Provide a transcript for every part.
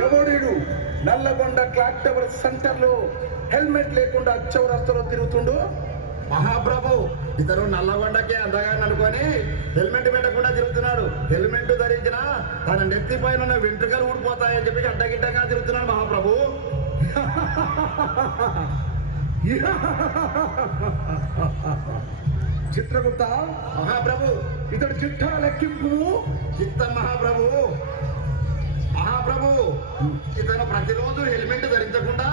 ఎవడు Nalgonda clock tower centre లో helmet లేకుండా చౌరస్తలో తిరుగుతుండు? మహాప్రభు, ఇతను నల్లగొండకే అందగాన్ని అనుకొని హెల్మెట్ పెట్టకుండా తిరుగుతున్నాడు. హెల్మెట్ ధరించిన తన నెత్తి పైన వెంట్రుకలు ఊడిపోతాయని చెప్పి అడ్డగిడ్డంగా తిరుగుతున్నాడు మహాప్రభు. చిత్రగుప్త మహాప్రభు, ఇతడు చిట్టా లెక్కింపు. చిత్తం మహాప్రభు. మహాప్రభు, ఇతను ప్రతిరోజు హెల్మెట్ ధరించకుండా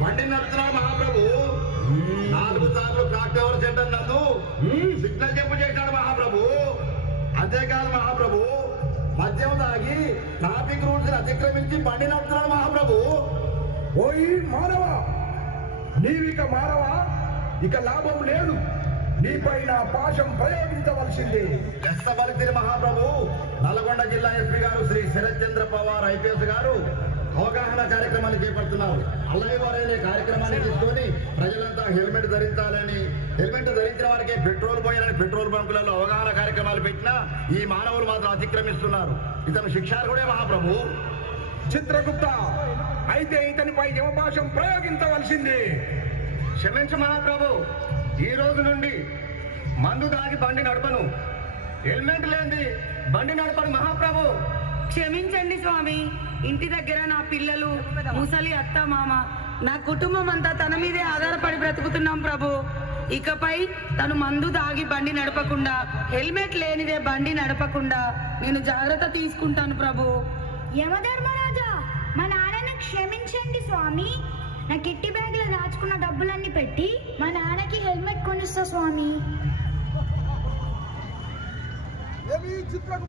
బండి నడుపుతున్నాడు మహాప్రభు. 4 సార్లు క్లాక్ టవర్ సెంటర్ నందు సిగ్నల్ చెప్పు చేశాడు మహాప్రభు. అంతేకాదు మహాప్రభు, మద్యం తాగి ట్రాఫిక్ రూల్స్ అతిక్రమించి బండి నడుపుతున్నాడు మహాప్రభు. ఓయి మానవా, నీవిక మానవా, ఇక లాభం లేదు. నీపైన పాశం ప్రయోగించవలసిందే. ఎస్తబలితిరి మహాప్రభు. నల్గొండ జిల్లా ఎస్పీ గారు శ్రీ శరత్ చంద్ర పవార్ ఐపీఎస్ గారు అవగాహన కార్యక్రమాన్ని చేపడుతున్నారు. అల్లవివారైన కార్యక్రమాన్ని తీసుకొని ప్రజలంతా హెల్మెట్ ధరించాలని, హెల్మెట్ ధరించిన వారికి పెట్రోల్ పోయాలని పెట్రోల్ బంకులలో అవగాహన కార్యక్రమాలు పెట్టినా ఈ మానవులు మాత్రం అతిక్రమిస్తున్నారు. ఇతను శిక్షార్హుడే మహాప్రభు. చిత్రగుప్త, అయితే ఇతనిపై యమపాశం ప్రయోగించవలసిందే. క్షమించు మహాప్రభు, ఈ రోజు నుండి మందు దాగి బండి నడపను, హెల్మెట్ లేని బండి నడపను మహాప్రభు. క్షమించండి స్వామి. ఇంటి దగ్గర నా పిల్లలు, ముసలి అత్త మామ, నా కుటుంబం అంతా తన మీదే ఆధారపడి బ్రతుకుతున్నాం ప్రభు. ఇకపై తను మందు దాగి బండి నడపకుండా, హెల్మెట్ లేనిదే బండి నడపకుండా నేను జాగ్రత్త తీసుకుంటాను ప్రభు. యమధర్మరాజా, మా నాన్నని క్షమించండి స్వామి. నా కిట్టి బ్యాగ్ లో దాచుకున్న డబ్బులన్నీ పెట్టి మా నాన్నకి హెల్మెట్ కొనిస్తా స్వామి.